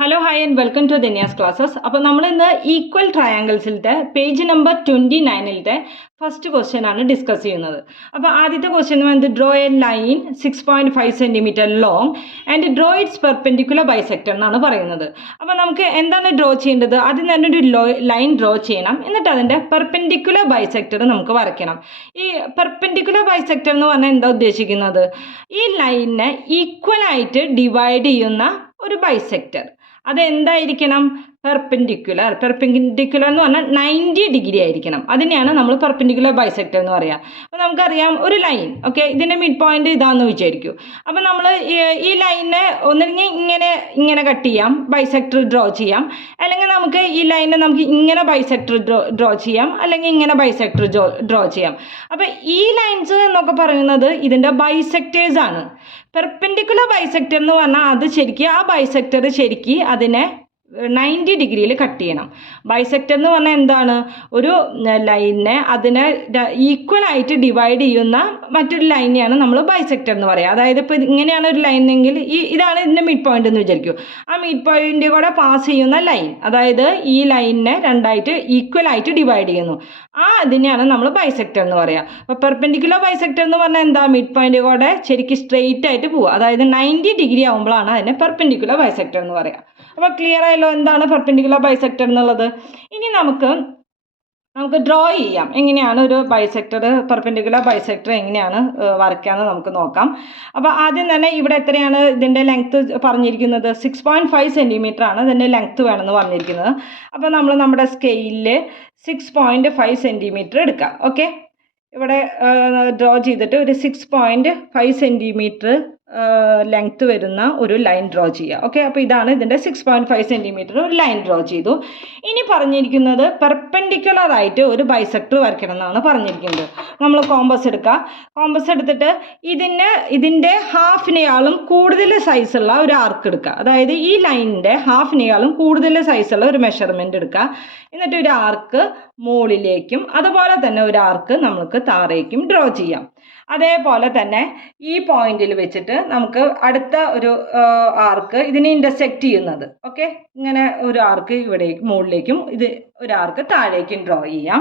Hello hi and welcome to Dhanya's classes. അപ്പോൾ നമ്മൾ ഇന്ന് ഈക്വൽ ട്രയാങ്കിൾസിലത്തെ പേജ് നമ്പർ 29 ഫസ്റ്റ് ക്വസ്റ്റ്യൻ ആണ് ഡിസ്കസ് ചെയ്യുന്നത്. അപ്പോൾ ആദ്യത്തെ ക്വസ്റ്റ്യൻ വന്നത് draw a line 6.5 centimetre long and draw its perpendicular bisector എന്നാണ് പറയുന്നത്. അപ്പോൾ നമുക്ക് എന്താണ് ഡ്രോ ചെയ്യേണ്ടത്? ആദ്യം തന്നെ ഒരു ലൈൻ ഡ്രോ ചെയ്യണം, എന്നിട്ട് അതിൻ്റെ പെർപെൻഡിക്കുലർ ബൈസെക്ടർ നമുക്ക് വരയ്ക്കണം. ഈ പെർപെൻഡിക്കുലർ ബൈസെക്ടർ എന്ന് പറഞ്ഞാൽ എന്താ ഉദ്ദേശിക്കുന്നത്? ഈ ലൈനിനെ ഈക്വലായിട്ട് ഡിവൈഡ് ചെയ്യുന്ന ഒരു ബൈസെക്ടർ. അതെന്തായിരിക്കണം? പെർപെൻഡിക്കുലർ എന്ന് പറഞ്ഞാൽ 90 ഡിഗ്രി ആയിരിക്കണം. അതിനെയാണ് നമ്മൾ പെർപെൻഡിക്കുലർ ബൈസെക്ടർ എന്ന് പറയുക. അപ്പോൾ നമുക്കറിയാം ഒരു ലൈൻ, ഓക്കെ, ഇതിൻ്റെ മിഡ് പോയിന്റ് ഇതാണെന്ന് വിചാരിക്കും. അപ്പോൾ നമ്മൾ ഈ ലൈനിനെ ഒന്നില്ലെങ്കിൽ ഇങ്ങനെ കട്ട് ചെയ്യാം, ബൈസെക്ടർ ഡ്രോ ചെയ്യാം, അല്ലെങ്കിൽ നമുക്ക് ഈ ലൈനിനെ നമുക്ക് ഇങ്ങനെ ബൈസെക്ടർ ഡ്രോ ചെയ്യാം, അല്ലെങ്കിൽ ഇങ്ങനെ ബൈസെക്ടർ ഡ്രോ ചെയ്യാം. അപ്പോൾ ഈ ലൈൻസ് എന്നൊക്കെ പറയുന്നത് ഇതിൻ്റെ ബൈസെക്ടേഴ്സ് ആണ്. പെർപെൻഡിക്കുലർ ബൈസെക്ടർ എന്ന് പറഞ്ഞാൽ അത് ശരിക്കും ആ ബൈസെക്ടർ ശരിക്കും അതിനെ 90 ഡിഗ്രിയിൽ കട്ട് ചെയ്യണം. ബൈസെക്ടർ എന്ന് പറഞ്ഞാൽ എന്താണ്? ഒരു ലൈനിനെ അതിനെ ഈക്വലായിട്ട് ഡിവൈഡ് ചെയ്യുന്ന മറ്റൊരു ലൈനെയാണ് നമ്മൾ ബൈസെക്ടർ എന്ന് പറയുക. അതായത് ഇപ്പോൾ ഇങ്ങനെയാണ് ഒരു ലൈൻ എങ്കിൽ ഇതാണ് ഇതിൻ്റെ മിഡ് പോയിന്റ് എന്ന് വിചാരിക്കും. ആ മിഡ് പോയിന്റ് കൂടെ പാസ് ചെയ്യുന്ന ലൈൻ, അതായത് ഈ ലൈനിനെ രണ്ടായിട്ട് ഈക്വലായിട്ട് ഡിവൈഡ് ചെയ്യുന്നു, അതിനെയാണ് നമ്മൾ ബൈസെക്ടർ എന്ന് പറയുക. അപ്പോൾ പെർപെൻഡിക്കുലർ ബൈസെക്ടർ എന്ന് പറഞ്ഞാൽ എന്താ? മിഡ് പോയിന്റ് കൂടെ ശരിക്കും സ്ട്രെയിറ്റ് ആയിട്ട് പോവുക, അതായത് 90 ഡിഗ്രി ആകുമ്പോഴാണ് അതിനെ പെർപെൻഡിക്കുലർ ബൈസെക്ടർ എന്ന് പറയുക. അപ്പോൾ ക്ലിയർ ആയല്ലോ എന്താണ് പെർപെൻഡിക്കുലർ ബൈസെക്ടർ എന്നുള്ളത്. ഇനി നമുക്ക് ഡ്രോ ചെയ്യാം, എങ്ങനെയാണ് ഒരു ബൈസെക്ടർ, പെർപെൻഡിക്കുലർ ബൈസെക്ടർ എങ്ങനെയാണ് വരയ്ക്കാമെന്ന് നമുക്ക് നോക്കാം. അപ്പോൾ ആദ്യം തന്നെ ഇവിടെ എത്രയാണ് ഇതിൻ്റെ ലെങ്ത്ത് പറഞ്ഞിരിക്കുന്നത്? 6.5 സെൻറ്റിമീറ്റർ ആണ് ഇതിൻ്റെ ലെങ്ത്ത് വേണമെന്ന് പറഞ്ഞിരിക്കുന്നത്. അപ്പോൾ നമ്മൾ നമ്മുടെ സ്കെയിലിൽ 6.5 സെൻറ്റിമീറ്റർ എടുക്കാം. ഓക്കെ, ഇവിടെ ഡ്രോ ചെയ്തിട്ട് ഒരു 6.5 സെൻറ്റിമീറ്റർ ലെങ്ത്ത് വരുന്ന ഒരു ലൈൻ ഡ്രോ ചെയ്യുക. ഓക്കെ, അപ്പോൾ ഇതാണ് ഇതിൻ്റെ 6.5 സെൻറ്റിമീറ്റർ ഒരു ലൈൻ ഡ്രോ ചെയ്തു. ഇനി പറഞ്ഞിരിക്കുന്നത് പെർപെൻഡിക്കുലർ ആയിട്ട് ഒരു ബൈസെക്ടർ വരയ്ക്കണം എന്നാണ് പറഞ്ഞിരിക്കുന്നത്. നമ്മൾ കോമ്പസ് എടുക്കുക, കോമ്പസ് എടുത്തിട്ട് ഇതിൻ്റെ ഹാഫിനേക്കാളും കൂടുതൽ സൈസുള്ള ഒരു ആർക്ക് എടുക്കുക. അതായത് ഈ ലൈനിൻ്റെ ഹാഫിനേക്കാളും കൂടുതൽ സൈസുള്ള ഒരു മെഷർമെൻറ്റ് എടുക്കുക. എന്നിട്ട് ഒരു ആർക്ക് മുകളിലേക്കും അതുപോലെ തന്നെ ഒരു ആർക്ക് നമുക്ക് താഴേക്കും ഡ്രോ ചെയ്യാം. അതേപോലെ തന്നെ ഈ പോയിന്റിൽ വെച്ചിട്ട് നമുക്ക് അടുത്ത ഒരു ആർക്ക് ഇതിനെ ഇൻ്റർസെക്റ്റ് ചെയ്യുന്നത്, ഓക്കെ, ഇങ്ങനെ ഒരു ആർക്ക് ഇവിടേക്ക് മുകളിലേക്കും ഇത് ഒരു ആർക്ക് താഴേക്കും ഡ്രോ ചെയ്യാം.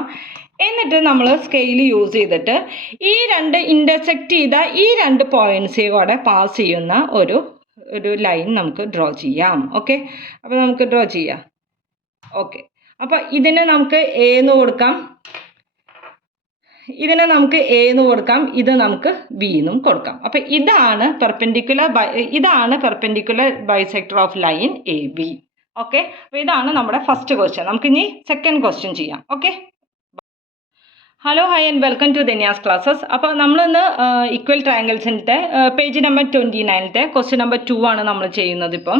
എന്നിട്ട് നമ്മൾ സ്കെയിൽ യൂസ് ചെയ്തിട്ട് ഈ രണ്ട് ഇൻ്റർസെക്റ്റ് ചെയ്ത ഈ രണ്ട് പോയിൻറ്റ്സിൽ കൂടെ പാസ് ചെയ്യുന്ന ഒരു ലൈൻ നമുക്ക് ഡ്രോ ചെയ്യാം. ഓക്കെ, അപ്പോൾ നമുക്ക് ഡ്രോ ചെയ്യാം. ഓക്കെ, അപ്പോൾ ഇതിനെ നമുക്ക് എ എന്ന് കൊടുക്കാം, ഇതിനെ നമുക്ക് എ എന്ന് കൊടുക്കാം, ഇത് നമുക്ക് ബി എന്നും കൊടുക്കാം. അപ്പോൾ ഇതാണ് perpendicular bisector of line A B. Okay, അപ്പോൾ ഇതാണ് നമ്മുടെ ഫസ്റ്റ് ക്വസ്റ്റ്യൻ. നമുക്കിനി സെക്കൻഡ് ക്വസ്റ്റ്യൻ ചെയ്യാം. Okay, hello hi and welcome to Dhanya's classes. അപ്പോൾ നമ്മളിന്ന് ഈക്വൽ ട്രയാങ്കിൾസിൻ്റെ പേജ് നമ്പർ 29 ക്വസ്റ്റ്യൻ നമ്പർ 2 ആണ് നമ്മൾ ചെയ്യുന്നത് ഇപ്പം.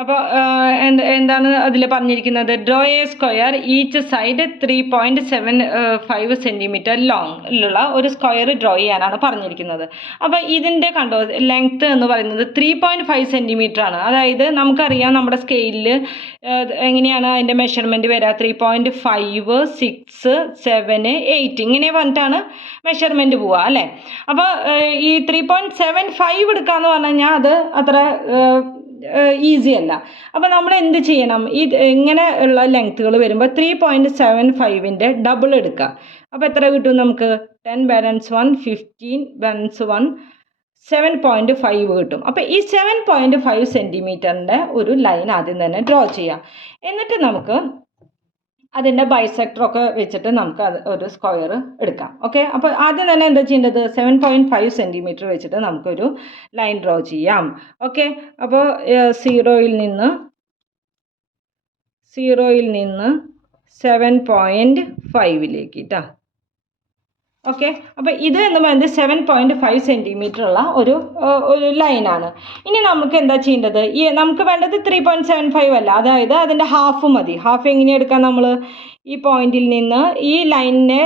അപ്പോൾ എന്താണ് അതിൽ പറഞ്ഞിരിക്കുന്നത്? Draw a square each side 3.75 centimetre ലോങ്ങിലുള്ള ഒരു സ്ക്വയർ ഡ്രോ ചെയ്യാനാണ് പറഞ്ഞിരിക്കുന്നത്. അപ്പോൾ ഇതിൻ്റെ കണ്ടോ ലെങ്ത്ത് എന്ന് പറയുന്നത് 3.5 സെൻറ്റിമീറ്റർ ആണ്. അതായത് നമുക്കറിയാം നമ്മുടെ സ്കെയിലിൽ എങ്ങനെയാണ് അതിൻ്റെ മെഷർമെൻറ്റ് വരിക? 3.5, 6, 7, 8 ഇങ്ങനെ പറഞ്ഞിട്ടാണ് മെഷർമെൻറ്റ് പോവുക അല്ലേ. അപ്പോൾ ഈ 3.75 എടുക്കാമെന്ന് പറഞ്ഞു കഴിഞ്ഞാൽ അത് അത്ര ഈസി അല്ല. അപ്പോൾ നമ്മൾ എന്ത് ചെയ്യണം? ഇങ്ങനെ ഉള്ള ലെങ്ത്തുകൾ വരുമ്പോൾ 3.75ൻ്റെ ഡബിൾ എടുക്കുക. അപ്പോൾ എത്ര കിട്ടും നമുക്ക്? 10 ബാലൻസ് 1, 15 ബാലൻസ് 1, 7.5 കിട്ടും. അപ്പോൾ ഈ 7.5 സെൻറ്റിമീറ്ററിൻ്റെ ഒരു ലൈൻ ആദ്യം തന്നെ ഡ്രോ ചെയ്യാം. എന്നിട്ട് നമുക്ക് അതിൻ്റെ ബൈസെക്ടറൊക്കെ വെച്ചിട്ട് നമുക്ക് ഒരു സ്ക്വയർ എടുക്കാം. ഓക്കെ, അപ്പോൾ ആദ്യം തന്നെ എന്താ ചെയ്യേണ്ടത്? 7.5 സെൻറ്റിമീറ്റർ വെച്ചിട്ട് നമുക്കൊരു ലൈൻ ഡ്രോ ചെയ്യാം. ഓക്കെ, അപ്പോൾ സീറോയിൽ നിന്ന് 7.5ലേക്ക് കേട്ടോ. ഓക്കെ, അപ്പോൾ ഇത് എന്ന് പറയുന്നത് 7.5 സെൻറ്റിമീറ്റർ ഉള്ള ഒരു ലൈനാണ്. ഇനി നമുക്ക് എന്താ ചെയ്യേണ്ടത്? നമുക്ക് വേണ്ടത് 3.75 അല്ല, അതായത് അതിൻ്റെ ഹാഫ് മതി. ഹാഫ് എങ്ങനെ എടുക്കാം? നമ്മൾ ഈ പോയിന്റിൽ നിന്ന് ഈ ലൈനിനെ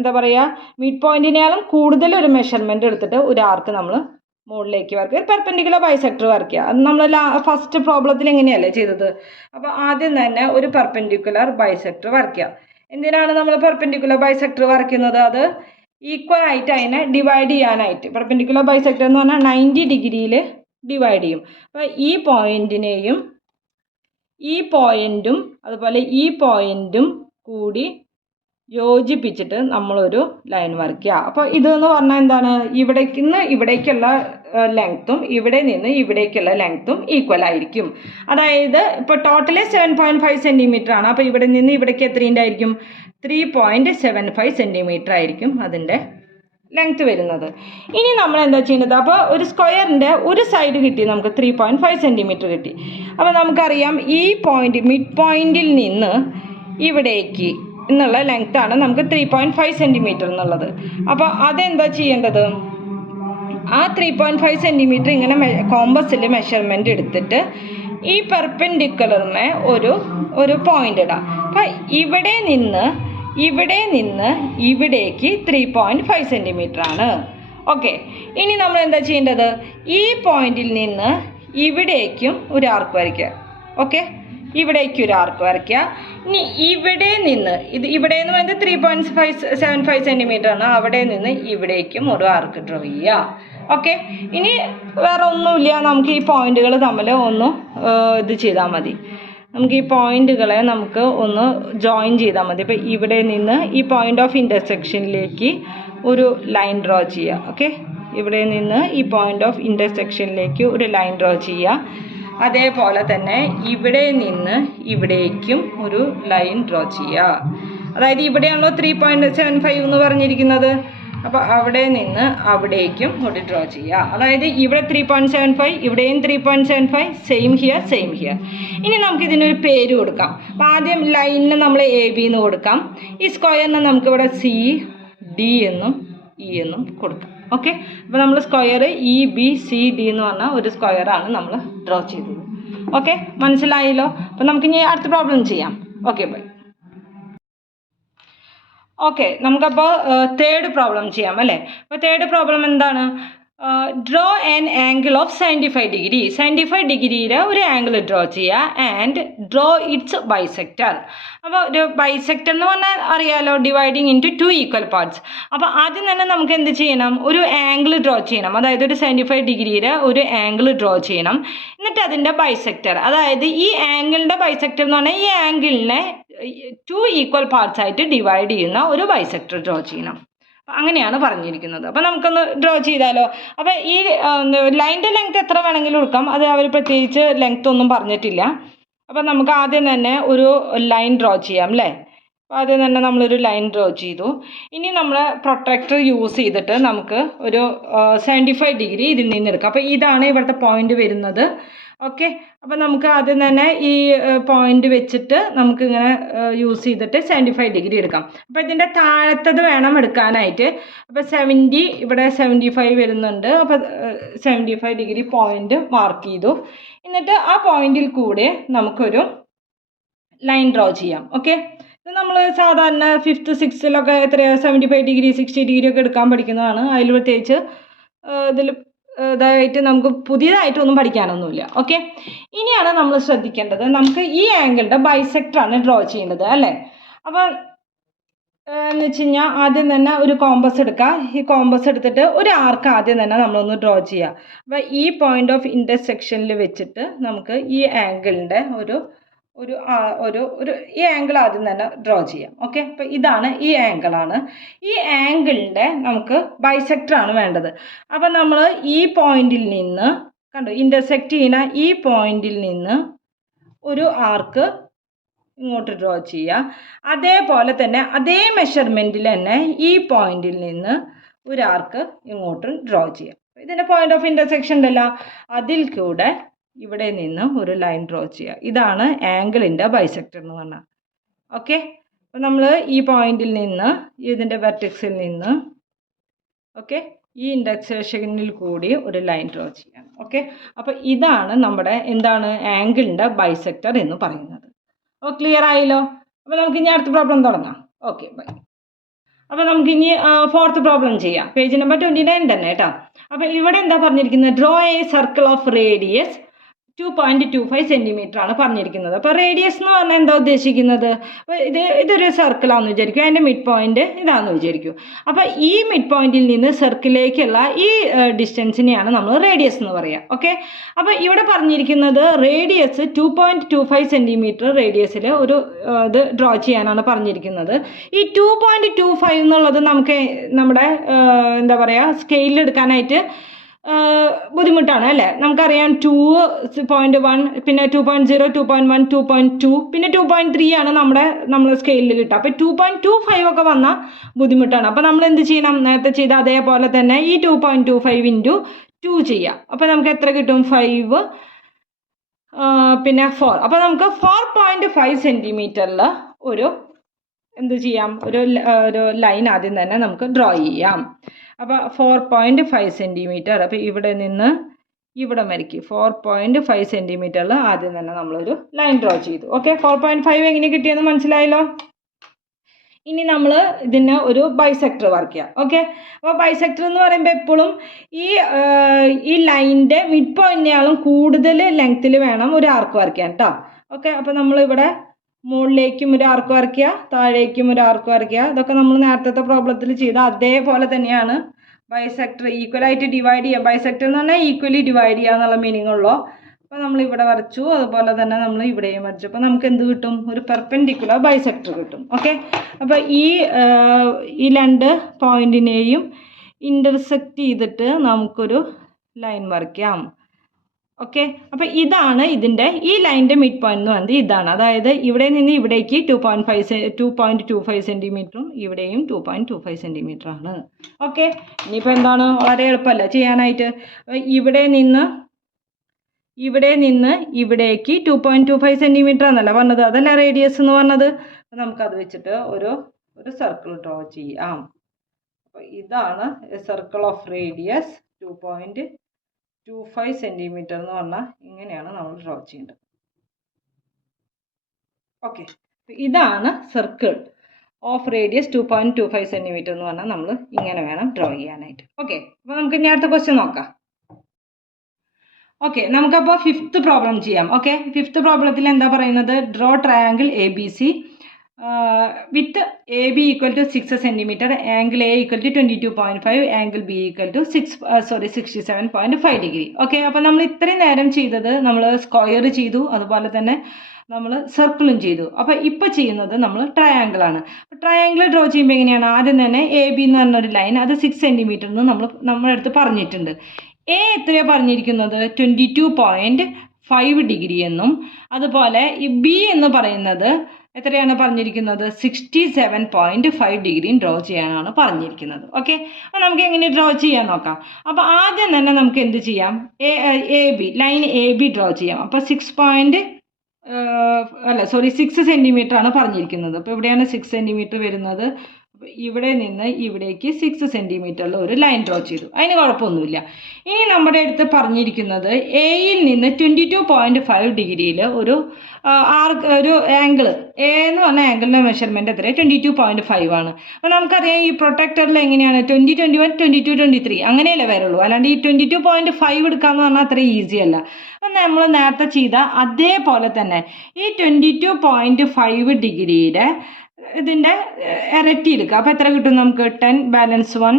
എന്താ പറയുക, മിഡ് പോയിന്റിനേക്കാളും കൂടുതൽ ഒരു മെഷർമെൻറ്റ് എടുത്തിട്ട് ഒരു ആർക്ക് നമ്മൾ മുകളിലേക്ക് വരയ്ക്കുക, പെർപെൻഡിക്കുലർ ബൈസെക്ടർ വരയ്ക്കുക. അത് നമ്മൾ ഫസ്റ്റ് പ്രോബ്ലത്തിൽ എങ്ങനെയല്ലേ ചെയ്തത്? അപ്പോൾ ആദ്യം തന്നെ ഒരു പെർപെൻഡിക്കുലർ ബൈസെക്ടർ വരയ്ക്കുക. എന്തിനാണ് നമ്മൾ പെർപെൻഡിക്കുലർ ബൈസെക്ടർ വരയ്ക്കുന്നത്? അത് ഈക്വൽ ആയിട്ട് അതിനെ ഡിവൈഡ് ചെയ്യാനായിട്ട്. പെർപെൻഡിക്കുലർ ബൈസെക്ടർ എന്ന് പറഞ്ഞാൽ 90 ഡിഗ്രിയിൽ ഡിവൈഡ് ചെയ്യും. അപ്പോൾ ഈ പോയിൻറ്റിനെയും ഈ പോയിൻറ്റും അതുപോലെ ഈ പോയിൻറ്റും കൂടി യോജിപ്പിച്ചിട്ട് നമ്മളൊരു ലൈൻ വരയ്ക്കുക. അപ്പോൾ ഇതെന്ന് പറഞ്ഞാൽ എന്താണ്, ഇവിടേക്ക് നിന്ന് ഇവിടേക്കുള്ള ലെങ്ത്തും ഇവിടെ നിന്ന് ഇവിടേക്കുള്ള ലെങ്ത്തും ഈക്വൽ ആയിരിക്കും. അതായത് ഇപ്പോൾ ടോട്ടലി 7.5 സെൻറ്റിമീറ്റർ ആണ്. അപ്പോൾ ഇവിടെ നിന്ന് ഇവിടേക്ക് എത്രയും ആയിരിക്കും, 3.75 സെൻറ്റിമീറ്റർ ആയിരിക്കും അതിൻ്റെ ലെങ്ത്ത് വരുന്നത്. ഇനി നമ്മൾ എന്താ ചെയ്യുന്നത്, അപ്പോൾ ഒരു സ്ക്വയറിൻ്റെ ഒരു സൈഡ് കിട്ടി, നമുക്ക് 3.5 സെൻറ്റിമീറ്റർ കിട്ടി. അപ്പോൾ നമുക്കറിയാം ഈ പോയിൻ്റ് മിഡ് പോയിൻറ്റിൽ നിന്ന് ഇവിടേക്ക് എന്നുള്ള ലെങ്ത്താണ് നമുക്ക് 3.5 സെൻറ്റിമീറ്റർ എന്നുള്ളത്. അപ്പോൾ അതെന്താ ചെയ്യേണ്ടത്, ആ 3.5 സെൻറ്റിമീറ്റർ ഇങ്ങനെ കോമ്പസിൽ മെഷർമെൻറ്റ് എടുത്തിട്ട് ഈ പെർപെൻഡിക്കുലറിനെ ഒരു പോയിൻ്റ് ഇടാം. അപ്പോൾ ഇവിടെ നിന്ന് ഇവിടേക്ക് 3.5 സെൻറ്റിമീറ്റർ ആണ്. ഓക്കെ, ഇനി നമ്മൾ എന്താ ചെയ്യേണ്ടത്, ഈ പോയിന്റിൽ നിന്ന് ഇവിടേക്കും ഒരു ആർക്ക് വരയ്ക്കുക. ഓക്കെ, ഇവിടേക്ക് ഒരു ആർക്ക് വരയ്ക്കുക. ഇനി ഇവിടെ നിന്ന് ഇവിടെ നിന്ന് പറയുന്നത് 3.75 സെൻറ്റിമീറ്റർ ആണ്, അവിടെ നിന്ന് ഇവിടേക്കും ഒരു ആർക്ക് ഡ്രോ ചെയ്യുക. ഓക്കെ, ഇനി വേറെ ഒന്നുമില്ല, നമുക്ക് ഈ പോയിന്റുകൾ തമ്മിൽ ഒന്ന് ഇത് ചെയ്താൽ മതി. നമുക്ക് ഈ പോയിന്റുകളെ നമുക്ക് ഒന്ന് ജോയിൻ ചെയ്താൽ മതി. അപ്പോൾ ഇവിടെ നിന്ന് ഈ പോയിന്റ് ഓഫ് ഇൻ്റർസെക്ഷനിലേക്ക് ഒരു ലൈൻ ഡ്രോ ചെയ്യുക. ഓക്കെ, ഇവിടെ നിന്ന് ഈ പോയിന്റ് ഓഫ് ഇൻ്റർസെക്ഷനിലേക്ക് ഒരു ലൈൻ ഡ്രോ ചെയ്യുക. അതേപോലെ തന്നെ ഇവിടെ നിന്ന് ഇവിടേക്കും ഒരു ലൈൻ ഡ്രോ ചെയ്യുക. അതായത് ഇവിടെയാണല്ലോ 3.75 എന്ന് പറഞ്ഞിരിക്കുന്നത്, അപ്പോൾ അവിടെ നിന്ന് അവിടേക്കും ഒരു ഡ്രോ ചെയ്യുക. അതായത് ഇവിടെ 3.75, ഇവിടെയും 3.75, സെയിം ഹിയർ. ഇനി നമുക്കിതിനൊരു പേര് കൊടുക്കാം. അപ്പോൾ ആദ്യം ലൈനിന് നമ്മൾ AB എന്ന് കൊടുക്കാം. ഈ സ്ക്വയറിന് നമുക്കിവിടെ CD എന്നും E എന്നും കൊടുക്കാം. ഓക്കെ, അപ്പോൾ നമ്മൾ സ്ക്വയർ EBCD എന്ന് പറഞ്ഞാൽ ഒരു സ്ക്വയറാണ് നമ്മൾ ഡ്രോ ചെയ്തത്. ഓക്കെ, മനസ്സിലായല്ലോ. അപ്പോൾ നമുക്കിനി അടുത്ത പ്രോബ്ലം ചെയ്യാം. Okay, bye. ഓക്കെ, നമുക്കപ്പോൾ തേർഡ് പ്രോബ്ലം ചെയ്യാം അല്ലേ. അപ്പോൾ തേർഡ് പ്രോബ്ലം എന്താണ്, draw an angle of 75 degree. 75 ഡിഗ്രിയുടെ ഒരു ആംഗിൾ ഡ്രോ ചെയ്യുക ആൻഡ് ഡ്രോ ഇറ്റ്സ് ബൈസെക്ടർ. അപ്പോൾ ഒരു ബൈസെക്ടർ എന്ന് പറഞ്ഞാൽ അറിയാലോ, ഡിവൈഡിങ് ഇൻറ്റു 2 ഈക്വൽ പാർട്സ്. അപ്പോൾ ആദ്യം തന്നെ നമുക്ക് എന്ത് ചെയ്യണം, ഒരു ആംഗിൾ ഡ്രോ ചെയ്യണം. അതായത് ഒരു 75 ഡിഗ്രിയുടെ ഒരു ആംഗിൾ ഡ്രോ ചെയ്യണം. എന്നിട്ട് അതിൻ്റെ ബൈസെക്ടർ, അതായത് ഈ ആംഗിളിൻ്റെ ബൈസെക്ടർ എന്ന് പറഞ്ഞാൽ ഈ ആംഗിളിനെ 2 ഈക്വൽ പാർട്സ് ആയിട്ട് ഡിവൈഡ് ചെയ്യുന്ന ഒരു ബൈസെക്ടർ ഡ്രോ ചെയ്യണം. അങ്ങനെയാണ് പറഞ്ഞിരിക്കുന്നത്. അപ്പോൾ നമുക്കൊന്ന് ഡ്രോ ചെയ്താലോ. അപ്പോൾ ഈ ലൈൻ്റെ ലെങ്ത് എത്ര വേണമെങ്കിലും എടുക്കാം, അത് അവർ പ്രത്യേകിച്ച് ലെങ്ത് ഒന്നും പറഞ്ഞിട്ടില്ല. അപ്പോൾ നമുക്ക് ആദ്യം തന്നെ ഒരു ലൈൻ ഡ്രോ ചെയ്യാം അല്ലേ. അപ്പോൾ ആദ്യം തന്നെ നമ്മളൊരു ലൈൻ ഡ്രോ ചെയ്തു. ഇനി നമ്മൾ പ്രൊട്ടക്ടർ യൂസ് ചെയ്തിട്ട് നമുക്ക് ഒരു 75 ഡിഗ്രി ഇതിൽ നിന്ന് എടുക്കാം. അപ്പോൾ ഇതാണ് ഇവിടുത്തെ പോയിന്റ് വരുന്നത്. ഓക്കെ, അപ്പോൾ നമുക്ക് ആദ്യം തന്നെ ഈ പോയിന്റ് വെച്ചിട്ട് നമുക്കിങ്ങനെ യൂസ് ചെയ്തിട്ട് 75 ഡിഗ്രി എടുക്കാം. അപ്പോൾ ഇതിൻ്റെ താഴത്തത് വേണം എടുക്കാനായിട്ട്. അപ്പോൾ 70, ഇവിടെ 75 വരുന്നുണ്ട്. അപ്പോൾ 75 ഡിഗ്രി പോയിന്റ് മാർക്ക് ചെയ്തു. എന്നിട്ട് ആ പോയിന്റിൽ കൂടെ നമുക്കൊരു ലൈൻ ഡ്രോ ചെയ്യാം. ഓക്കെ, ഇത് നമ്മൾ സാധാരണ 5th 6th എത്രയാണ് 75 ഡിഗ്രി 60 ഡിഗ്രി ഒക്കെ എടുക്കാൻ പഠിക്കുന്നതാണ്. അതിൽ പ്രത്യേകിച്ച് ഇതിൽ ഇതായിട്ട് നമുക്ക് പുതിയതായിട്ടൊന്നും പഠിക്കാനൊന്നുമില്ല. ഓക്കെ, ഇനിയാണ് നമ്മൾ ശ്രദ്ധിക്കേണ്ടത്, നമുക്ക് ഈ ആംഗിളിൻ്റെ ബൈസെക്ടറാണ് ഡ്രോ ചെയ്യേണ്ടത് അല്ലേ. അപ്പോൾ എന്ന് വെച്ച് കഴിഞ്ഞാൽ ആദ്യം തന്നെ ഒരു കോമ്പസ് എടുക്കുക. ഈ കോമ്പസ് എടുത്തിട്ട് ഒരു ആർക്ക് ആദ്യം തന്നെ നമ്മളൊന്ന് ഡ്രോ ചെയ്യുക. അപ്പോൾ ഈ പോയിന്റ് ഓഫ് ഇൻ്റർസെക്ഷനിൽ വെച്ചിട്ട് നമുക്ക് ഈ ആംഗിളിൻ്റെ ഈ ആംഗിൾ ആദ്യം തന്നെ ഡ്രോ ചെയ്യാം. ഓക്കെ, അപ്പോൾ ഇതാണ് ഈ ആംഗിളാണ്. ഈ ആംഗിളിൻ്റെ നമുക്ക് ബൈസെക്ടറാണ് വേണ്ടത്. അപ്പോൾ നമ്മൾ ഈ പോയിന്റിൽ നിന്ന് കണ്ടു ഇൻ്റർസെക്റ്റ് ചെയ്യുന്ന ഈ പോയിന്റിൽ നിന്ന് ഒരു ആർക്ക് ഇങ്ങോട്ട് ഡ്രോ ചെയ്യുക. അതേപോലെ തന്നെ അതേ മെഷർമെൻറ്റിൽ തന്നെ ഈ പോയിന്റിൽ നിന്ന് ഒരു ആർക്ക് ഇങ്ങോട്ടും ഡ്രോ ചെയ്യാം. ഇതിൻ്റെ പോയിന്റ് ഓഫ് ഇൻ്റർസെക്ഷൻ ഉണ്ടല്ലോ, അതിൽ കൂടെ ഇവിടെ നിന്ന് ഒരു ലൈൻ ഡ്രോ ചെയ്യുക. ഇതാണ് ആംഗിളിൻ്റെ ബൈസെക്ടർ എന്ന് പറഞ്ഞാൽ. ഓക്കെ, അപ്പോൾ നമ്മൾ ഈ പോയിന്റിൽ നിന്ന് ഇതിൻ്റെ വെർട്ടെക്സിൽ നിന്ന് ഓക്കെ ഈ ഇൻ്റർസെക്ഷനിൽ കൂടി ഒരു ലൈൻ ഡ്രോ ചെയ്യണം. ഓക്കെ, അപ്പോൾ ഇതാണ് നമ്മുടെ എന്താണ് ആംഗിളിൻ്റെ ബൈസെക്ടർ എന്ന് പറയുന്നത്. അപ്പോൾ ക്ലിയർ ആയല്ലോ. അപ്പോൾ നമുക്ക് ഇനി അടുത്ത പ്രോബ്ലം തുടങ്ങാം. Okay, bye. അപ്പോൾ നമുക്കിനി 4th പ്രോബ്ലം ചെയ്യാം. പേജ് നമ്പർ 29 തന്നെ കേട്ടോ. അപ്പോൾ ഇവിടെ എന്താ പറഞ്ഞിരിക്കുന്നത്, draw A circle of radius 2.25 centimetre ആണ് പറഞ്ഞിരിക്കുന്നത്. അപ്പോൾ റേഡിയസ് എന്ന് പറഞ്ഞാൽ എന്താ ഉദ്ദേശിക്കുന്നത്? അപ്പോൾ ഇതൊരു സർക്കിളാണെന്ന് വിചാരിക്കും, അതിൻ്റെ മിഡ് പോയിന്റ് ഇതാണെന്ന് വിചാരിക്കും. അപ്പോൾ ഈ മിഡ് പോയിന്റിൽ നിന്ന് സർക്കിളിലേക്കുള്ള ഈ ഡിസ്റ്റൻസിനെയാണ് നമ്മൾ റേഡിയസ് എന്ന് പറയുക. ഓക്കെ, അപ്പോൾ ഇവിടെ പറഞ്ഞിരിക്കുന്നത് റേഡിയസ് 2.25 സെൻറ്റിമീറ്റർ റേഡിയസിൽ ഒരു ഇത് ഡ്രോ ചെയ്യാനാണ് പറഞ്ഞിരിക്കുന്നത്. ഈ 2.25 എന്നുള്ളത് നമുക്ക് നമ്മുടെ എന്താ പറയുക സ്കെയിലിൽ എടുക്കാനായിട്ട് ബുദ്ധിമുട്ടാണ് അല്ലേ? നമുക്കറിയാം 2.1, പിന്നെ 2.0, 2.1, 2.2, പിന്നെ 2.3 ആണ് നമ്മൾ സ്കെയിലിൽ കിട്ടുക. അപ്പോൾ 2.25 ഒക്കെ വന്നാൽ ബുദ്ധിമുട്ടാണ്. അപ്പോൾ നമ്മൾ എന്ത് ചെയ്യണം? നേരത്തെ ചെയ്ത അതേപോലെ തന്നെ ഈ 2.25 × 2 ചെയ്യാം. അപ്പോൾ നമുക്ക് എത്ര കിട്ടും? 5 പിന്നെ 4. അപ്പോൾ നമുക്ക് 4.5 സെൻറ്റിമീറ്ററിൽ ഒരു എന്ത് ചെയ്യാം? ഒരു ലൈൻ ആദ്യം തന്നെ നമുക്ക് ഡ്രോ ചെയ്യാം. അപ്പോൾ 4.5 സെൻറ്റിമീറ്റർ. അപ്പോൾ ഇവിടെ നിന്ന് ഇവിടെ വരയ്ക്കും 4.5 സെൻറ്റിമീറ്ററിൽ ആദ്യം തന്നെ നമ്മളൊരു ലൈൻ ഡ്രോ ചെയ്തു. ഓക്കെ, 4.5 എങ്ങനെ കിട്ടിയെന്ന് മനസ്സിലായല്ലോ. ഇനി നമ്മൾ ഇതിന് ഒരു ബൈസെക്ടർ വർക്ക് ചെയ്യാം. ഓക്കെ, അപ്പോൾ ബൈസെക്ടർ എന്ന് പറയുമ്പോൾ എപ്പോഴും ഈ ലൈനിൻ്റെ മിഡ് പോയിന്റിനേക്കാളും കൂടുതൽ ലെങ്ത്തിൽ വേണം ഒരു ആർക്ക് വർക്ക് ചെയ്യാൻ കേട്ടോ. ഓക്കെ, അപ്പോൾ നമ്മളിവിടെ മുകളിലേക്കും ഒരു ആർക്ക് വരയ്ക്കുക, താഴേക്കും ഒരു ആർക്ക് വരയ്ക്കുക. ഇതൊക്കെ നമ്മൾ നേരത്തെ പ്രോബ്ലത്തിൽ ചെയ്ത അതേപോലെ തന്നെയാണ്. ബൈസെക്ടർ ഈക്വലായിട്ട് ഡിവൈഡ് ചെയ്യുക. ബൈസെക്ടർ എന്ന് പറഞ്ഞാൽ ഈക്വലി ഡിവൈഡ് ചെയ്യുക എന്നുള്ള മീനിങ് ഉള്ളൂ. അപ്പോൾ നമ്മൾ ഇവിടെ വരച്ചു, അതുപോലെ തന്നെ നമ്മൾ ഇവിടെയും വരച്ചു. അപ്പോൾ നമുക്ക് എന്ത് കിട്ടും? ഒരു പെർപെൻഡിക്കുലർ ബൈസെക്ടർ കിട്ടും. ഓക്കെ, അപ്പോൾ ഈ രണ്ട് പോയിന്റിനെയും ഇൻ്റർസെക്റ്റ് ചെയ്തിട്ട് നമുക്കൊരു ലൈൻ വരയ്ക്കാം. ഓക്കെ, അപ്പോൾ ഇതാണ് ഇതിൻ്റെ ഈ ലൈനിൻ്റെ മിഡ് പോയിന്റ് എന്ന് പറയുന്നത് ഇതാണ്. അതായത് ഇവിടെ നിന്ന് ഇവിടേക്ക് 2.25 സെൻറ്റിമീറ്ററും ഇവിടെയും 2.25 സെൻറ്റിമീറ്റർ ആണ്. ഓക്കെ, ഇനിയിപ്പോൾ എന്താണ്? വളരെ എളുപ്പമല്ല ചെയ്യാനായിട്ട്. ഇവിടെ നിന്ന് ഇവിടേക്ക് 2.25 സെൻറ്റിമീറ്റർ എന്നല്ല പറഞ്ഞത്, അതല്ല റേഡിയസ് എന്ന് പറഞ്ഞത്. അപ്പോൾ നമുക്കത് വെച്ചിട്ട് ഒരു സർക്കിൾ ഡ്രോ ചെയ്യാം. അപ്പോൾ ഇതാണ് സർക്കിൾ ഓഫ് റേഡിയസ് 2.25 സെൻറ്റിമീറ്റർ എന്ന് പറഞ്ഞാൽ ഇങ്ങനെയാണ് നമ്മൾ ഡ്രോ ചെയ്യേണ്ടത്. ഓക്കെ, ഇതാണ് സർക്കിൾ ഓഫ് റേഡിയസ് 2.25 സെൻറ്റിമീറ്റർ എന്ന് പറഞ്ഞാൽ നമ്മൾ ഇങ്ങനെ വേണം ഡ്രോ ചെയ്യാനായിട്ട്. ഓക്കെ, അപ്പോൾ നമുക്ക് ഇനി അടുത്ത ക്വസ്റ്റ്യൻ നോക്കാം. ഓക്കെ, നമുക്കപ്പോൾ 5th പ്രോബ്ലം ചെയ്യാം. ഓക്കെ, 5th പ്രോബ്ലത്തിൽ എന്താ പറയുന്നത്? Draw triangle ABC with AB equal to 6 centimeter, angle A equal to 22.5, angle B equal to 67.5 degree. Okay, അപ്പോൾ നമ്മൾ ഇത്രയും നേരം ചെയ്തത് നമ്മൾ സ്ക്വയർ ചെയ്തു, അതുപോലെ തന്നെ നമ്മൾ സർക്കിളും ചെയ്തു. അപ്പോൾ ഇപ്പോൾ ചെയ്യുന്നത് നമ്മൾ ട്രയാങ്കിൾ ആണ്. ട്രയാങ്കിൾ ഡ്രോ ചെയ്യുമ്പോൾ എങ്ങനെയാണ്? ആദ്യം തന്നെ AB എന്ന് പറഞ്ഞൊരു ലൈൻ, അത് 6 സെൻറ്റിമീറ്റർ എന്ന് നമ്മുടെ അടുത്ത് പറഞ്ഞിട്ടുണ്ട്. A എത്രയാണ് പറഞ്ഞിരിക്കുന്നത്? 22.5 ഡിഗ്രി എന്നും, അതുപോലെ ഈ B എന്ന് പറയുന്നത് എത്രയാണ് പറഞ്ഞിരിക്കുന്നത്? 67.5 ഡിഗ്രിയും ഡ്രോ ചെയ്യാനാണ് പറഞ്ഞിരിക്കുന്നത്. ഓക്കെ, അപ്പോൾ നമുക്ക് എങ്ങനെ ഡ്രോ ചെയ്യാൻ നോക്കാം. അപ്പോൾ ആദ്യം തന്നെ നമുക്ക് എന്ത് ചെയ്യാം? ലൈൻ AB ഡ്രോ ചെയ്യാം. അപ്പോൾ 6 സെൻറ്റിമീറ്റർ ആണ് പറഞ്ഞിരിക്കുന്നത്. അപ്പോൾ ഇവിടെയാണ് 6 സെൻറ്റിമീറ്റർ വരുന്നത്. അപ്പോൾ ഇവിടെ നിന്ന് ഇവിടേക്ക് 6 സെൻറ്റിമീറ്ററിൽ ഒരു ലൈൻ ഡ്രോ ചെയ്തു, അതിന് കുഴപ്പമൊന്നുമില്ല. ഇനി നമ്മുടെ അടുത്ത് പറഞ്ഞിരിക്കുന്നത് എയിൽ നിന്ന് 22.5 ഡിഗ്രിയിൽ ഒരു ആംഗിൾ എ എന്ന് പറഞ്ഞ ആംഗിളിൻ്റെ മെഷർമെൻറ്റ് എത്ര? 22.5 ആണ്. അപ്പോൾ നമുക്കറിയാം ഈ പ്രൊട്ടക്ടറിൽ എങ്ങനെയാണ് 20, 21, 22, 23 അങ്ങനെയല്ലേ വരുള്ളൂ. അല്ലാണ്ട് ഈ 22.5 എടുക്കാമെന്ന് പറഞ്ഞാൽ അത്ര ഈസി അല്ല. അപ്പം നമ്മൾ നേരത്തെ ചെയ്ത അതേപോലെ തന്നെ ഈ 22.5 ഡിഗ്രിയുടെ ഇതിൻ്റെ ഇരട്ടി എടുക്കുക. അപ്പോൾ എത്ര കിട്ടും നമുക്ക്? 10 ബാലൻസ് 1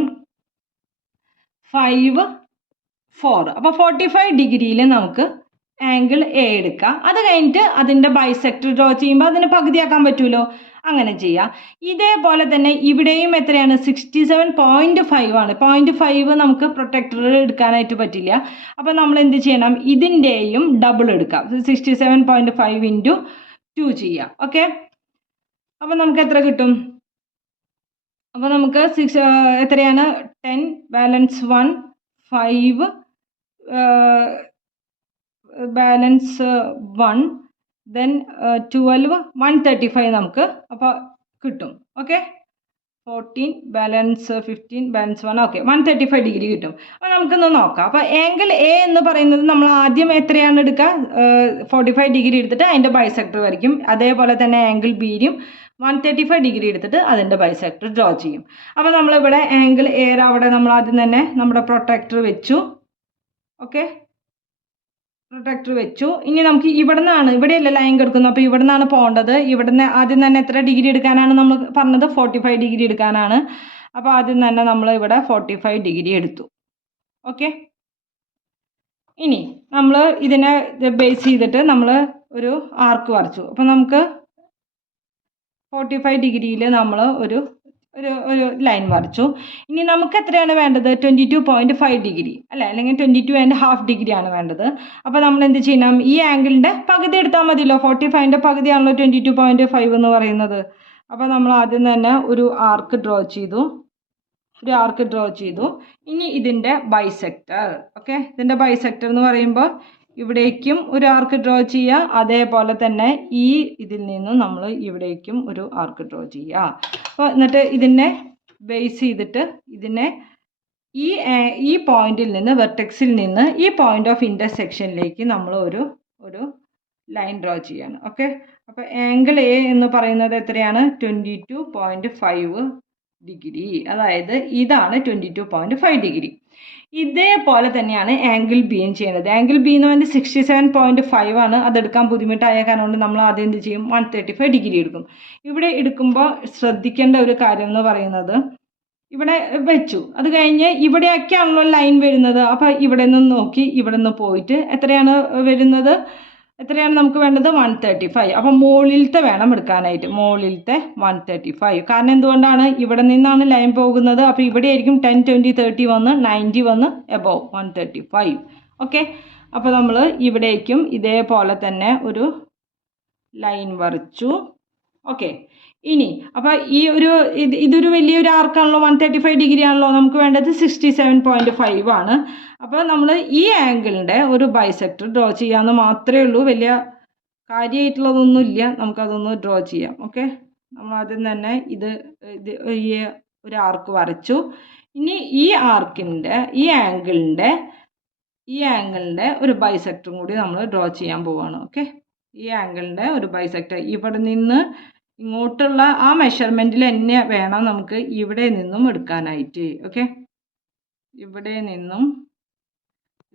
5 4. അപ്പോൾ 45 ഡിഗ്രിയിൽ നമുക്ക് ആംഗിൾ എ എടുക്കാം. അത് കഴിഞ്ഞിട്ട് അതിൻ്റെ ബൈസെക്ടർ ഡ്രോ ചെയ്യുമ്പോൾ അതിന് പകുതിയാക്കാൻ പറ്റുമല്ലോ, അങ്ങനെ ചെയ്യാം. ഇതേപോലെ തന്നെ ഇവിടെയും എത്രയാണ്? 67.5 ആണ്. 0.5 നമുക്ക് പ്രൊട്ടക്ടർ എടുക്കാനായിട്ട് പറ്റില്ല. അപ്പോൾ നമ്മൾ എന്ത് ചെയ്യണം? ഇതിൻ്റെയും ഡബിൾ എടുക്കാം. 67.5 × 2 ചെയ്യാം. ഓക്കെ, അപ്പോൾ നമുക്ക് എത്ര കിട്ടും? അപ്പോൾ നമുക്ക് എത്രയാണ്? 10 ബാലൻസ് 1 5 ബാലൻസ് 1 ദെൻ 12 135 നമുക്ക് അപ്പോൾ കിട്ടും. Okay, 14 balance 15 balance 1 okay 135 degree കിട്ടും. അപ്പോൾ നമുക്കൊന്ന് നോക്കാം. അപ്പോൾ ആംഗിൾ എ എന്ന് പറയുന്നത് നമ്മൾ ആദ്യം എത്രയാണ് എടുക്കുക? 45 ഡിഗ്രി എടുത്തിട്ട് അതിൻ്റെ ബൈസെക്ടർ വരയ്ക്കും. അതേപോലെ തന്നെ ആംഗിൾ ബിയിലും 135 ഡിഗ്രി എടുത്തിട്ട് അതിൻ്റെ ബൈസെക്ടർ ഡ്രോ ചെയ്യും. അപ്പോൾ നമ്മളിവിടെ ആംഗിൾ എ അവിടെ നമ്മൾ ആദ്യം തന്നെ നമ്മുടെ പ്രൊട്ടക്ടർ വെച്ചു. ഓക്കെ, പ്രൊട്ടക്ടർ വെച്ചു. ഇനി നമുക്ക് ഇവിടെയല്ല ലൈൻ കിടക്കുന്നത്, അപ്പോൾ ഇവിടെ നിന്നാണ് പോകേണ്ടത്. ഇവിടുന്ന് ആദ്യം തന്നെ എത്ര ഡിഗ്രി എടുക്കാനാണ് നമ്മൾ പറഞ്ഞത്? 45 ഡിഗ്രി എടുക്കാനാണ്. അപ്പോൾ ആദ്യം തന്നെ നമ്മൾ ഇവിടെ 45 ഡിഗ്രി എടുത്തു. ഓക്കെ, ഇനി നമ്മൾ ഇതിനെ ബേസ് ചെയ്തിട്ട് നമ്മൾ ഒരു ആർക്ക് വരച്ചു. അപ്പോൾ നമുക്ക് 45 ഡിഗ്രിയിൽ നമ്മൾ ഒരു ലൈൻ വരച്ചു. ഇനി നമുക്ക് എത്രയാണ് വേണ്ടത്? 22.5 ഡിഗ്രി അല്ലേ, അല്ലെങ്കിൽ 22.5 ഡിഗ്രിയാണ് വേണ്ടത്. അപ്പോൾ നമ്മൾ എന്ത് ചെയ്യണം? ഈ ആംഗിളിൻ്റെ പകുതി എടുത്താൽ മതിയല്ലോ. 45ൻ്റെ പകുതിയാണല്ലോ 22.5 എന്ന് പറയുന്നത്. അപ്പോൾ നമ്മൾ ആദ്യം തന്നെ ഒരു ആർക്ക് ഡ്രോ ചെയ്തു. ഇനി ഇതിൻ്റെ ബൈസെക്ടർ. ഓക്കെ, ഇതിൻ്റെ ബൈസെക്ടർ എന്ന് പറയുമ്പോൾ ഇവിടേക്കും ഒരു ആർക്ക് ഡ്രോ ചെയ്യുക, അതേപോലെ തന്നെ ഇതിൽ നിന്ന് നമ്മൾ ഇവിടേക്കും ഒരു ആർക്ക് ഡ്രോ ചെയ്യുക. അപ്പോൾ എന്നിട്ട് ഇതിനെ ബേസ് ചെയ്തിട്ട് ഇതിനെ ഈ പോയിന്റിൽ നിന്ന്, വെർട്ടെക്സിൽ നിന്ന് ഈ പോയിന്റ് ഓഫ് ഇൻ്റർസെക്ഷനിലേക്ക് നമ്മൾ ഒരു ലൈൻ ഡ്രോ ചെയ്യാണ്. ഓക്കെ, അപ്പോൾ ആംഗിൾ എ എന്ന് പറയുന്നത് എത്രയാണ്? 22.5 ഡിഗ്രി. അതായത് ഇതാണ് 22.5 ഡിഗ്രി. ഇതേപോലെ തന്നെയാണ് ആംഗിൾ ബിയും ചെയ്യുന്നത്. ആംഗിൾ ബി എന്ന് പറയുന്നത് 67.5 ആണ്. അതെടുക്കാൻ ബുദ്ധിമുട്ടായ കാരണം കൊണ്ട് നമ്മൾ ആദ്യം എന്ത് ചെയ്യും? 135 ഡിഗ്രി എടുക്കും. ഇവിടെ എടുക്കുമ്പോൾ ശ്രദ്ധിക്കേണ്ട ഒരു കാര്യം എന്ന് പറയുന്നത്, ഇവിടെ വെച്ചു, അത് കഴിഞ്ഞ് ഇവിടെയൊക്കെയാണല്ലോ ലൈൻ വരുന്നത്. അപ്പോൾ ഇവിടെ നിന്ന് നോക്കി ഇവിടെ നിന്ന് പോയിട്ട് എത്രയാണ് വരുന്നത്? എത്രയാണ് നമുക്ക് വേണ്ടത്? 135. അപ്പം മുകളിലത്തെ വേണം എടുക്കാനായിട്ട്, മുകളിലത്തെ 135. കാരണം എന്തുകൊണ്ടാണ്? ഇവിടെ നിന്നാണ് ലൈൻ പോകുന്നത്. അപ്പോൾ ഇവിടെ ആയിരിക്കും 10, 20, 30 വന്ന് 90 വന്ന് എബോവ് 135. ഓക്കെ, അപ്പോൾ നമ്മൾ ഇവിടേക്കും ഇതേപോലെ തന്നെ ഒരു ലൈൻ വരച്ചു. ഓക്കെ, ഇനി അപ്പോൾ ഇതൊരു വലിയൊരു ആർക്കാണല്ലോ, 135 ഡിഗ്രി ആണല്ലോ. നമുക്ക് വേണ്ടത് 67.5 ആണ്. അപ്പോൾ നമ്മൾ ഈ ആംഗിളിൻ്റെ ഒരു ബൈസെക്ടർ ഡ്രോ ചെയ്യാമെന്ന് മാത്രമേ ഉള്ളൂ. വലിയ കാര്യമായിട്ടുള്ളതൊന്നുമില്ല, നമുക്കതൊന്ന് ഡ്രോ ചെയ്യാം. ഓക്കെ, നമ്മൾ ആദ്യം തന്നെ ഈ ഒരു ആർക്ക് വരച്ചു. ഇനി ഈ ആംഗിളിൻ്റെ ഒരു ബൈസെക്ടറും കൂടി നമ്മൾ ഡ്രോ ചെയ്യാൻ പോവുകയാണ്. ഓക്കെ, ഈ ആംഗിളിൻ്റെ ഒരു ബൈസെക്ടർ ഇവിടെ നിന്ന് ഇങ്ങോട്ടുള്ള ആ മെഷർമെൻറ്റിൽ തന്നെ വേണം നമുക്ക് ഇവിടെ നിന്നും എടുക്കാനായിട്ട്. ഓക്കെ, ഇവിടെ നിന്നും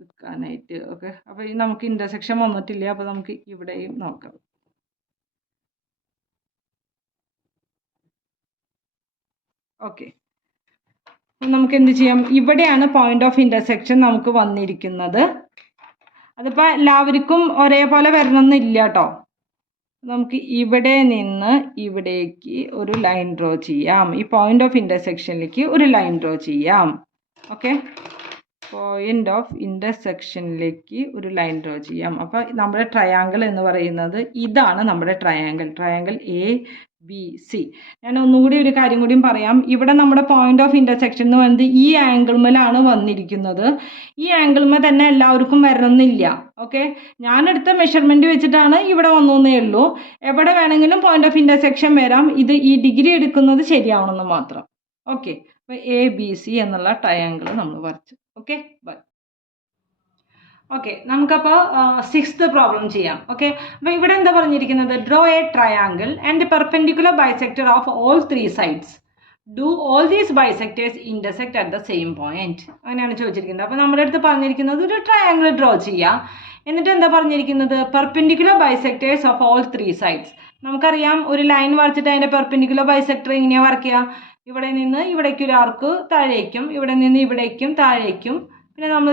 എടുക്കാനായിട്ട്. ഓക്കെ, അപ്പോൾ നമുക്ക് ഇൻ്റർസെക്ഷൻ വന്നിട്ടില്ല, അപ്പോൾ നമുക്ക് ഇവിടെയും നോക്കാം. ഓക്കെ, നമുക്ക് എന്ത് ചെയ്യാം? ഇവിടെയാണ് പോയിന്റ് ഓഫ് ഇൻ്റർസെക്ഷൻ നമുക്ക് വന്നിരിക്കുന്നത്. അതിപ്പോൾ എല്ലാവർക്കും ഒരേപോലെ വരണമെന്നില്ല കേട്ടോ. നമുക്ക് ഇവിടെ നിന്ന് ഇവിടേക്ക് ഒരു ലൈൻ ഡ്രോ ചെയ്യാം. ഈ പോയിന്റ് ഓഫ് ഇൻ്റർസെക്ഷനിലേക്ക് ഒരു ലൈൻ ഡ്രോ ചെയ്യാം. ഓക്കെ, പോയിന്റ് ഓഫ് ഇൻ്റർസെക്ഷനിലേക്ക് ഒരു ലൈൻ ഡ്രോ ചെയ്യാം. അപ്പോൾ നമ്മുടെ ട്രയാങ്കിൾ എന്ന് പറയുന്നത് ഇതാണ്. നമ്മുടെ ട്രയാങ്കിൾ ABC. ഞാൻ ഒന്നുകൂടി ഒരു കാര്യം കൂടിയും പറയാം. ഇവിടെ നമ്മുടെ പോയിന്റ് ഓഫ് ഇൻ്റർസെക്ഷൻ എന്ന് പറയുന്നത് ഈ ആംഗിൾമേലാണ് വന്നിരിക്കുന്നത്. ഈ ആംഗിൾമേ തന്നെ എല്ലാവർക്കും വരണമെന്നില്ല. ഓക്കെ, ഞാനെടുത്ത മെഷർമെൻറ്റ് വെച്ചിട്ടാണ് ഇവിടെ വന്നേ ഉള്ളൂ. എവിടെ വേണമെങ്കിലും പോയിന്റ് ഓഫ് ഇൻ്റർസെക്ഷൻ വരാം. ഈ ഡിഗ്രി എടുക്കുന്നത് ശരിയാവണമെന്ന് മാത്രം. ഓക്കെ, അപ്പോൾ ABC എന്നുള്ള ട്രയാങ്കിൾ നമ്മൾ വരച്ചു. Okay, bye. ഓക്കെ, നമുക്കപ്പോൾ 6th പ്രോബ്ലം ചെയ്യാം. ഓക്കെ, അപ്പോൾ ഇവിടെ എന്താ പറഞ്ഞിരിക്കുന്നത്? Draw A triangle and perpendicular bisector of all 3 sides. Do all these bisectors intersect at the same point. അങ്ങനെയാണ് ചോദിച്ചിരിക്കുന്നത്. അപ്പോൾ നമ്മുടെ അടുത്ത് പറഞ്ഞിരിക്കുന്നത് ഒരു ട്രയാങ്കിൾ ഡ്രോ ചെയ്യുക. എന്നിട്ട് എന്താ പറഞ്ഞിരിക്കുന്നത്? Perpendicular bisectors of all 3 sides. നമുക്കറിയാം, ഒരു ലൈൻ വരച്ചിട്ട് അതിൻ്റെ പെർപെൻഡിക്കുലർ ബൈസെക്ടർ എങ്ങനെയാണ് വരയ്ക്കുക? ഇവിടെ നിന്ന് ഇവിടേക്ക് ഒരു ആർക്ക് താഴേക്കും, ഇവിടെ നിന്ന് ഇവിടേക്കും താഴേക്കും, പിന്നെ നമ്മൾ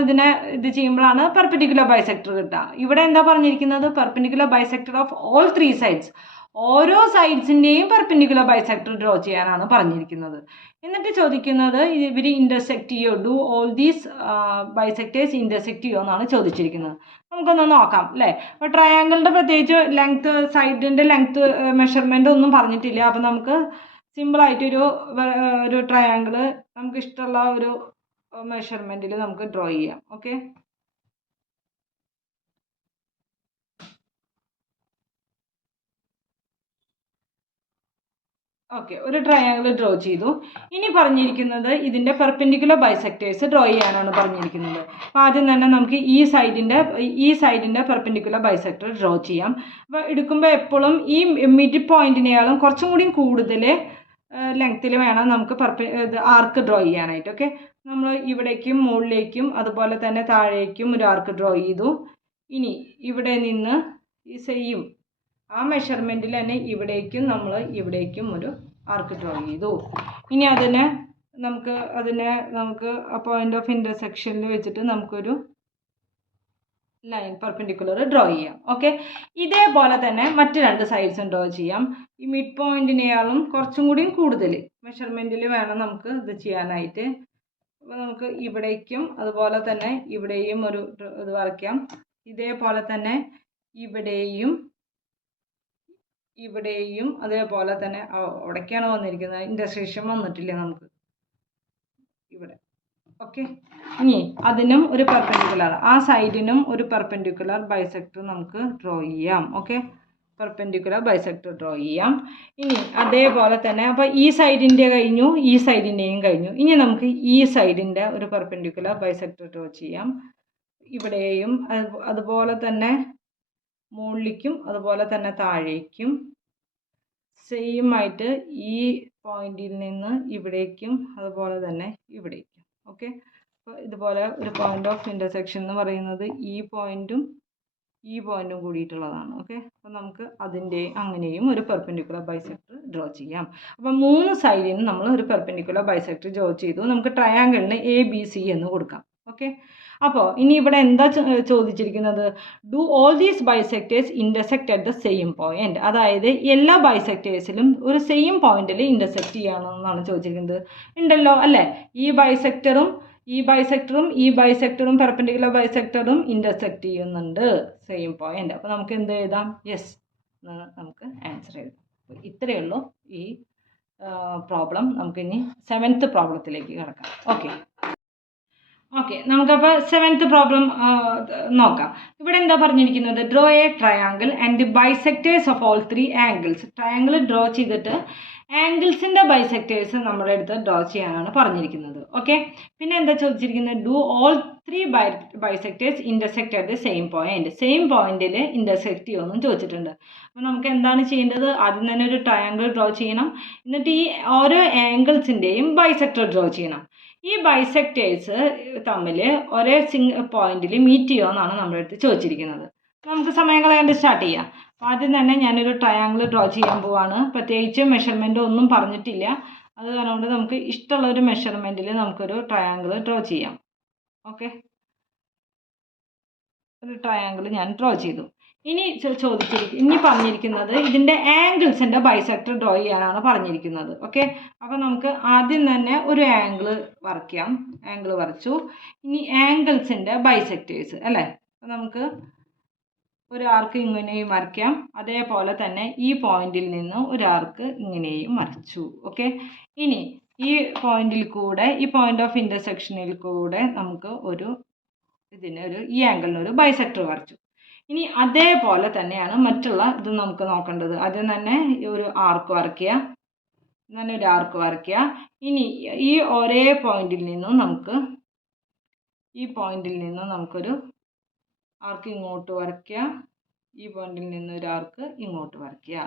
ഇത് ചെയ്യുമ്പോഴാണ് പെർപെൻഡിക്കുലർ ബൈസെക്ടർ കിട്ടുക. ഇവിടെ എന്താ പറഞ്ഞിരിക്കുന്നത്? Perpendicular bisector of all 3 sides. ഓരോ സൈഡ്സിൻ്റെയും പെർപെൻഡിക്കുലർ ബൈസെക്ടർ ഡ്രോ ചെയ്യാനാണ് പറഞ്ഞിരിക്കുന്നത്. എന്നിട്ട് ചോദിക്കുന്നത് ഇവർ ഇൻ്റർസെക്ട് ചെയ്യോ? Do all these bisectors intersect ചെയ്യോ എന്നാണ് ചോദിച്ചിരിക്കുന്നത്. നമുക്കൊന്ന് നോക്കാം അല്ലേ. അപ്പോൾ ട്രയാങ്കിളിൻ്റെ പ്രത്യേകിച്ച് സൈഡിൻ്റെ ലെങ്ത്ത് മെഷർമെൻ്റ് ഒന്നും പറഞ്ഞിട്ടില്ല. അപ്പോൾ നമുക്ക് സിമ്പിളായിട്ടൊരു ട്രയാങ്കിൾ നമുക്ക് ഇഷ്ടമുള്ള ഒരു മെഷർമെൻറ്റിൽ നമുക്ക് ഡ്രോ ചെയ്യാം. ഓക്കെ, ഒരു ട്രയാങ്കിൾ ഡ്രോ ചെയ്തു. ഇനി പറഞ്ഞിരിക്കുന്നത് ഇതിൻ്റെ പെർപെൻഡിക്കുലർ ബൈസെക്ടേഴ്സ് ഡ്രോ ചെയ്യാനാണ് പറഞ്ഞിരിക്കുന്നത്. അപ്പോൾ ആദ്യം തന്നെ നമുക്ക് ഈ സൈഡിൻ്റെ പെർപെൻഡിക്കുലർ ബൈസെക്ടർ ഡ്രോ ചെയ്യാം. അപ്പോൾ എടുക്കുമ്പോൾ എപ്പോഴും ഈ മിഡ് പോയിന്റിനേക്കാളും കുറച്ചും കൂടി കൂടുതൽ ലെങ്ത്തിൽ വേണം നമുക്ക് ആർക്ക് ഡ്രോ ചെയ്യാനായിട്ട്. ഓക്കെ, നമ്മൾ ഇവിടേക്കും മുകളിലേക്കും അതുപോലെ തന്നെ താഴേക്കും ഒരു ആർക്ക് ഡ്രോ ചെയ്തു. ഇനി ഇവിടെ നിന്ന് ഈ സെയിം ആ മെഷർമെൻറ്റിൽ തന്നെ ഇവിടേക്കും നമ്മൾ ഇവിടേക്കും ഒരു ആർക്ക് ഡ്രോ ചെയ്തു. ഇനി നമുക്ക് പോയിന്റ് ഓഫ് ഇൻ്റർസെക്ഷനിൽ വെച്ചിട്ട് നമുക്കൊരു ലൈൻ പെർപെൻഡിക്കുലർ ഡ്രോ ചെയ്യാം. ഓക്കെ, ഇതേപോലെ തന്നെ മറ്റ് 2 സൈഡ്സും ഡ്രോ ചെയ്യാം. ഈ മിഡ് പോയിന്റിനെയാളും കുറച്ചും കൂടിയും കൂടുതൽ മെഷർമെൻറ്റിൽ വേണം നമുക്ക് ഇത് ചെയ്യാനായിട്ട്. അപ്പോൾ നമുക്ക് ഇവിടേക്കും അതുപോലെ തന്നെ ഇവിടെയും ഒരു ഇത് വരയ്ക്കാം. ഇതേപോലെ തന്നെ ഇവിടെയും അതേപോലെ തന്നെ അവിടേക്കാണ് വന്നിരിക്കുന്നത്, ഇൻ്റർസെക്ഷൻ വന്നിട്ടില്ല നമുക്ക് ഇവിടെ. ഓക്കെ, ഇനി അതിനും ഒരു പെർപെൻഡിക്കുലർ, ആ സൈഡിനും ഒരു പെർപെൻഡിക്കുലർ ബൈസെക്ടർ നമുക്ക് ഡ്രോ ചെയ്യാം. ഓക്കെ, പെർപെൻഡിക്കുലർ ബൈസെക്ടർ ഡ്രോ ചെയ്യാം. ഇനി അതേപോലെ തന്നെ അപ്പോൾ ഈ സൈഡിൻ്റെ കഴിഞ്ഞു, ഈ സൈഡിൻ്റെയും കഴിഞ്ഞു. ഇനി നമുക്ക് ഈ സൈഡിൻ്റെ ഒരു പെർപെൻഡിക്കുലർ ബൈസെക്ടർ ഡ്രോ ചെയ്യാം. ഇവിടെയും അതുപോലെ തന്നെ മുകളിലേക്കും അതുപോലെ തന്നെ താഴേക്കും സെയിം ആയിട്ട് ഈ പോയിന്റിൽ നിന്ന് ഇവിടേക്കും അതുപോലെ തന്നെ ഇവിടേക്കും. ഓക്കെ, അപ്പോൾ ഇതുപോലെ ഒരു പോയിന്റ് ഓഫ് ഇൻ്റർസെക്ഷൻ എന്ന് പറയുന്നത് ഈ പോയിന്റും കൂടിയിട്ടുള്ളതാണ്. ഓക്കെ, അപ്പോൾ നമുക്ക് അങ്ങനെയും ഒരു പെർപെൻഡിക്കുലർ ബൈസെക്ടർ ഡ്രോ ചെയ്യാം. അപ്പോൾ 3 സൈഡിനും നമ്മൾ ഒരു പെർപെൻഡിക്കുലർ ബൈസെക്ടർ ഡ്രോ ചെയ്തു. നമുക്ക് ട്രയാങ്കിളിന് ABC എന്ന് കൊടുക്കാം. ഓക്കെ, അപ്പോൾ ഇനി ഇവിടെ എന്താ ചോദിച്ചിരിക്കുന്നത്? Do all these bisectors intersect at the same point. അതായത് എല്ലാ ബൈസെക്ടേഴ്സിലും ഒരു സെയിം പോയിന്റിൽ ഇൻ്റർസെക്റ്റ് ചെയ്യണമെന്നാണ് ചോദിച്ചിരിക്കുന്നത്. ഉണ്ടല്ലോ അല്ലേ, ഈ ബൈസെക്ടറും പെർപെൻഡിക്കുലർ ബൈസെക്ടറും ഇൻ്റർസെക്റ്റ് ചെയ്യുന്നുണ്ട് സെയിം പോയിന്റ്. അപ്പോൾ നമുക്ക് എന്ത് എഴുതാം? യെസ് എന്ന് നമുക്ക് ആൻസർ എഴുതാം. ഇത്രയേ ഉള്ളൂ ഈ പ്രോബ്ലം. നമുക്കിനി 7th പ്രോബ്ലത്തിലേക്ക് കിടക്കാം. ഓക്കെ, നമുക്കപ്പോൾ 7th പ്രോബ്ലം നോക്കാം. ഇവിടെ എന്താ പറഞ്ഞിരിക്കുന്നത്? Draw A triangle and the bisectors of all 3 angles. Triangle draw ചെയ്തിട്ട് ആംഗിൾസിൻ്റെ ബൈസെക്ടേഴ്സ് നമ്മുടെ അടുത്ത് ഡ്രോ ചെയ്യാനാണ് പറഞ്ഞിരിക്കുന്നത്. ഓക്കെ, പിന്നെ എന്താ ചോദിച്ചിരിക്കുന്നത്? Do all 3 bisectors intersect at the same point. Same പോയിന്റിൽ ഇൻ്റർസെക്റ്റ് ചെയ്യുമെന്നും ചോദിച്ചിട്ടുണ്ട്. അപ്പോൾ നമുക്ക് എന്താണ് ചെയ്യേണ്ടത്? ആദ്യം തന്നെ ഒരു ട്രയാങ്കിൾ ഡ്രോ ചെയ്യണം. എന്നിട്ട് ഈ ഓരോ ആംഗിൾസിൻ്റെയും ബൈസെക്ടർ ഡ്രോ ചെയ്യണം. ഈ ബൈസെക്ടേഴ്സ് തമ്മിൽ ഒരേ പോയിന്റിൽ മീറ്റ് ചെയ്യുമെന്നാണ് നമ്മുടെ അടുത്ത് ചോദിച്ചിരിക്കുന്നത്. നമുക്ക് സമയം കളയാണ്ട് സ്റ്റാർട്ട് ചെയ്യാം. ആദ്യം തന്നെ ഞാനൊരു ട്രയാങ്കിൾ ഡ്രോ ചെയ്യാൻ പോവാണ്. പ്രത്യേകിച്ച് മെഷർമെൻ്റ് ഒന്നും പറഞ്ഞിട്ടില്ല. അത് കാരണം നമുക്ക് ഇഷ്ടമുള്ള ഒരു മെഷർമെൻറ്റിൽ നമുക്കൊരു ട്രയാങ്കിൾ ഡ്രോ ചെയ്യാം. ഓക്കെ, ഒരു ട്രയാങ്കിൾ ഞാൻ ഡ്രോ ചെയ്തു. ഇനി പറഞ്ഞിരിക്കുന്നത് ഇതിൻ്റെ ആംഗിൾസിൻ്റെ ബൈസെക്ടർ ഡ്രോ ചെയ്യാനാണ് പറഞ്ഞിരിക്കുന്നത്. ഓക്കെ, അപ്പോൾ നമുക്ക് ആദ്യം തന്നെ ഒരു ആംഗിൾ വരയ്ക്കാം. ആംഗിൾ വരച്ചു. ഇനി ആംഗിൾസിൻ്റെ ബൈസെക്ടേഴ്സ് അല്ലേ, അപ്പോൾ നമുക്ക് ഒരു ആർക്ക് ഇങ്ങനെയും വരയ്ക്കാം. അതേപോലെ തന്നെ ഈ പോയിന്റിൽ നിന്ന് ഒരു ആർക്ക് ഇങ്ങനെയും വരച്ചു. ഓക്കെ, ഇനി ഈ പോയിന്റിൽ കൂടെ, ഈ പോയിന്റ് ഓഫ് ഇൻ്റർസെക്ഷനിൽ കൂടെ നമുക്ക് ഈ ആംഗിളിനൊരു ബൈസെക്ടർ വരച്ചു. ഇനി അതേപോലെ തന്നെയാണ് മറ്റുള്ള ഇത് നമുക്ക് നോക്കേണ്ടത്. ആദ്യം തന്നെ ഒരു ആർക്ക് വരയ്ക്കുക. ഇനി ഈ ഒരേ പോയിന്റിൽ നിന്നും നമുക്കൊരു ആർക്ക് ഇങ്ങോട്ട് വരയ്ക്കുക. ഈ പോയിന്റിൽ നിന്ന് ഒരു ആർക്ക് ഇങ്ങോട്ട് വരയ്ക്കുക.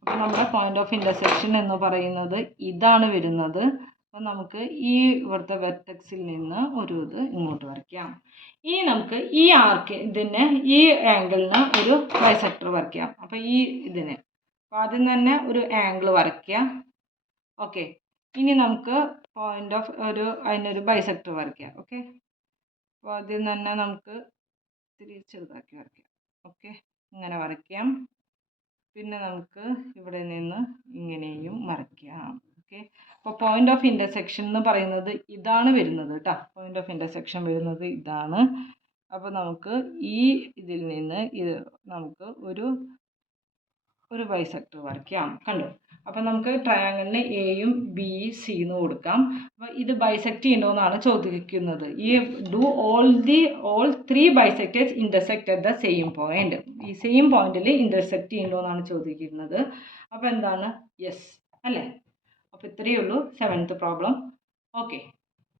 അപ്പോൾ നമ്മുടെ പോയിന്റ് ഓഫ് ഇൻ്റർസെക്ഷൻ എന്ന് പറയുന്നത് ഇതാണ് വരുന്നത്. അപ്പോൾ നമുക്ക് ഇവിടുത്തെ വെർട്ടെക്സിൽ നിന്ന് ഒരു ഇത് ഇങ്ങോട്ട് വരയ്ക്കാം. ഇനി നമുക്ക് ഈ ആംഗിളിന് ഒരു ബൈസെക്ടർ വരയ്ക്കാം. അപ്പോൾ അപ്പോൾ ആദ്യം തന്നെ ഒരു ആംഗിൾ വരയ്ക്കുക. ഓക്കെ, ഇനി നമുക്ക് അതിനൊരു ബൈസെക്ടർ വരയ്ക്കാം. ഓക്കെ, അപ്പോൾ ആദ്യം തന്നെ നമുക്ക് ഇത്തിരി ചെറുതാക്കി വരയ്ക്കാം. ഓക്കെ, ഇങ്ങനെ വരയ്ക്കാം. പിന്നെ നമുക്ക് ഇവിടെ നിന്ന് ഇങ്ങനെയും വരയ്ക്കാം. ഓക്കെ, അപ്പോൾ പോയിന്റ് ഓഫ് ഇൻ്റർസെക്ഷൻ എന്ന് പറയുന്നത് ഇതാണ് വരുന്നത് കേട്ടോ. പോയിന്റ് ഓഫ് ഇൻ്റർസെക്ഷൻ വരുന്നത് ഇതാണ്. അപ്പോൾ നമുക്ക് ഇതിൽ നിന്ന് നമുക്ക് ഒരു ബൈസെക്ടർ വരയ്ക്കാം. കണ്ടു? അപ്പോൾ നമുക്ക് ട്രയാങ്കിളിന് എയും ബി സി എന്ന് കൊടുക്കാം. അപ്പോൾ ഇത് ബൈസെക്റ്റ് ചെയ്യണമെന്നാണ് ചോദിക്കുന്നത്. Do all 3 bisectors intersect at the same point. ഈ സെയിം പോയിന്റിൽ ഇൻ്റർസെക്റ്റ് ചെയ്യണമെന്നാണ് ചോദിക്കുന്നത്. അപ്പോൾ എന്താണ്? യെസ് അല്ലേ. അപ്പോൾ ഇത്രയേ ഉള്ളൂ 7th പ്രോബ്ലം. ഓക്കെ.